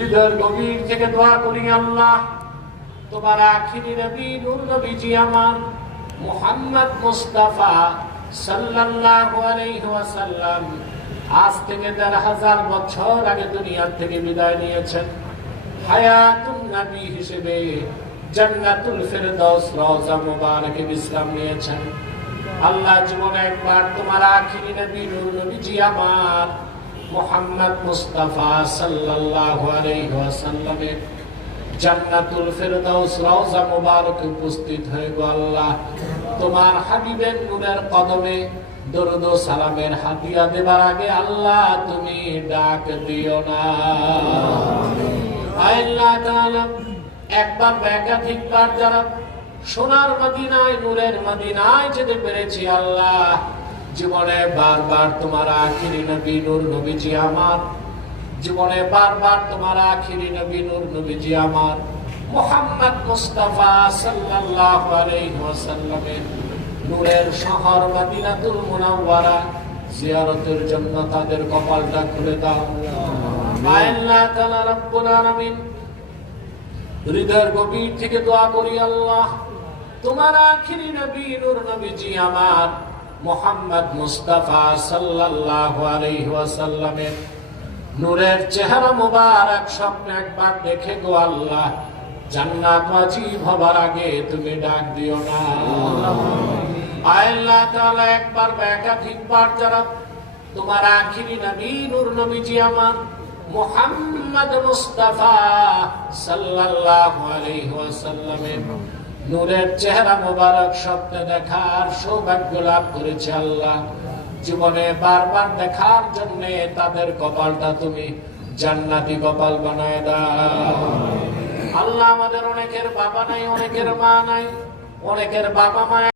হৃদয়ের গভীর থেকে দোয়া করি আল্লাহ তোমার আখিরি নবী নূর নবীজি আমার মুহাম্মদ মুস্তাফা সাল্লাল্লাহু আলাইহি ওয়াসাল্লাম আজ থেকে ১৫০০ বছর আগে দুনিয়া থেকে বিদায় নিয়েছেন। হায়াতুন নবী হিসেবে জান্নাতুল ফেরদাউস রওজা মুবারকে বিশ্রাম নিয়েছেন। আল্লাহ জীবনে একবার তোমার আখিরি নবী নূর নবীজি আমার মুহাম্মদ মুস্তাফা সাল্লাল্লাহু আলাইহি ওয়াসাল্লামের জান্নাতুল ফেরদাউস রওজা মুবারকে উপস্থিত হয়ে গো আল্লাহ তোমার হাবিবের নূরের কদমে দরুদ ও সালামের হাদিয়া দেবার আগে আল্লাহ তুমি ডাক দিও না। আল্লাহ তাআলা একবার একাধিকবার যারা সোনার মদিনায় নূরের মদিনায় যেতে পেরেছি আল্লাহ জীবনে বারবার তোমার আখিরি নবী নূর নবীজি আমার জীবনে বারবার তোমার আখিরি নবী নূর নবীজি আমার মুহাম্মদ মুস্তাফা সাল্লাল্লাহু আলাইহি ওয়াসাল্লামের নূরের শহর মদিনাতুল মুনাওয়ারা জিয়ারতের জন্য তাদের কপালটা খুলে দাও। আল্লাহ তাআলা রব্বুল আলামিন হৃদয়ের গভীর থেকে দোয়া করি আল্লাহ তোমার আখিরি নবী নূর নবীজি আমার মুহাম্মদ মুস্তাফা সাল্লাল্লাহু আলাইহি ওয়াসাল্লামের নূরের চেহারা মুবারক স্বপ্নে একবার দেখে গো আল্লাহ জান্নাত ওয়াজিব হবার আগে তুমি ডাক দিও না। আল্লাহ তাআলা একবার একাধিকবার যারা তোমার আখিরি নবী নূর নবীজি আমার মুহাম্মদ মুস্তাফা সাল্লাল্লাহু আলাইহি ওয়াসাল্লামের নূরের চেহারা মুবারক স্বপ্নে দেখার সৌভাগ্য লাভ করেছে আল্লাহ জীবনে বারবার দেখার জন্য তাদের কপালটা তুমি জান্নাতি কপাল বানায় দাও। আল্লাহ আমাদের অনেকের বাবা নাই, অনেকের মা নাই, অনেকের বাবা মা